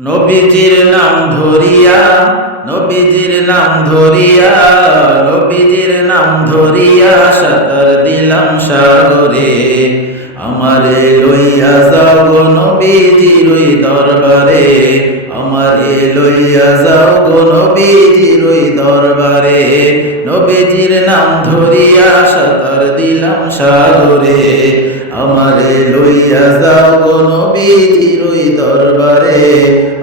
নবীজির নাম ধরিয়া, নবীজির নাম ধরিয়া, নবীজির নাম ধরিয়া সাঁতার দিলাম সাগরে। আমারে লইয়া যাও নবীজির ওই দরবারে। আমারে লইয়া যাও নবীজির ওই দরবারে। নবীজির নাম ধরিয়া সাঁতার দিলাম সাগরে। আমারে লইয়া যাও গো নবীজির ওই দরবারে।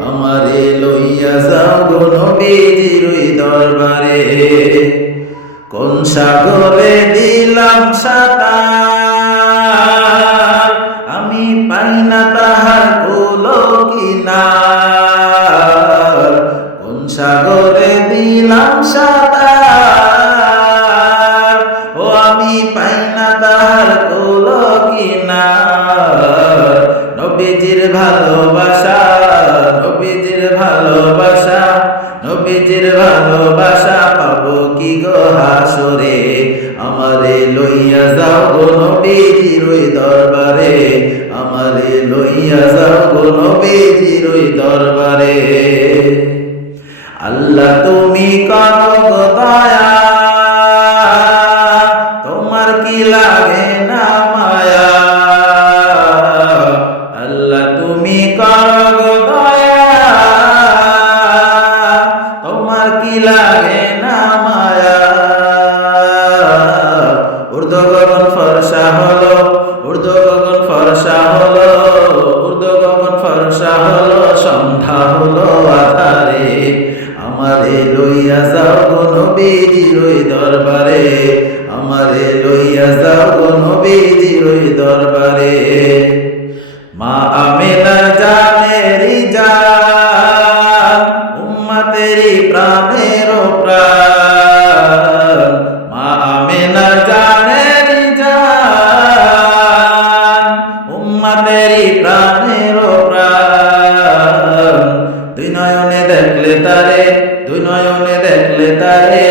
আমারে লইয়া যাও গো নবীজির ওই দরবারে। কোন সাগরে দিলাম সাঁতার? আমি পাই না তাহার কুলো কিনার। কোন সাগরে দিলাম সাঁতার? ভালোবাসা, নবীজির ভালোবাসা নবীজির ভালোবাসা পাবো কি গো হাসরে? আমারে লইয়া যাও গো নবীজির দরবারে, আমারে লইয়া যাও গো নবীজির ওই দরবারে। আল্লাহ তুমি করো তুমি করো দয়া, তোমার কি লাগে না মায়া? উর্দু গগন ফরসা হলো উর্দু গগন ফরসা হলো উর্দু গগন ফরসা হলো, সন্ধ্যা হলো আধারে। আমারে লইয়া যাও নবীজির দরবারে। আমারে লইয়া যাও নবীজির দরবারে। প্রাণের প্রাণ। মা আমেনা জানেরি জান। উম্মতেরি প্রাণের প্রাণ। দুই নয়নে দেখলে তারে, দুই নয়নে দেখলে তারে,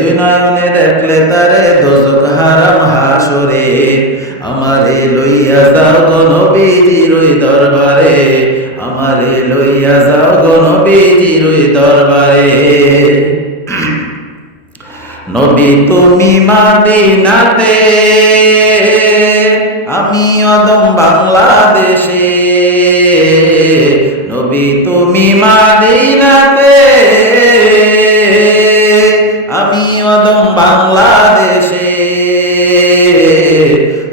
দুই নয়নে দেখলে গো নবীজির দরবারে। নবী, তুমি মাদিনাতে, আমি অদম বাংলাদেশে। নবী, তুমি মাদিনাতে, আমি অদম বাংলাদেশে।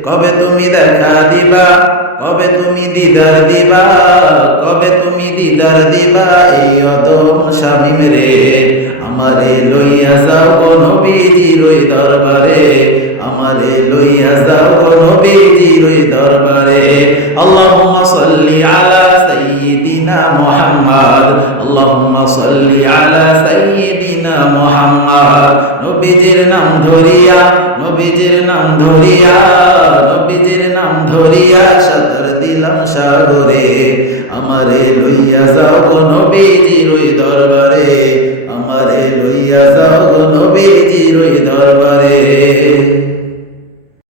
কবে তুমি দেখা দিবা কবে তুমি দিদার দিবা? কবে তুমি দিদার দিবা? এই অদম শামিম রে, আমারে লইয়া যাও গো নবীজির ওই দরবারে। আমারে লইয়া যাও গো নবীজির ওই দরবারে। আল্লাহুম্মা সাল্লি আলা সাইয়্যিদিনা মুহাম্মদ। আল্লাহুম্মা সাল্লি আলা সাইয়্যিদিনা মুহাম্মদ। নবীজির নাম ধরিয়া, নবীজির নাম ধরিয়া, নবীজির নাম ধরিয়া দিলাম সাগরে আমারে লইয়া যাও নবীজির দরবারে আমারে লইয়া যাও নবীজির দরবারে।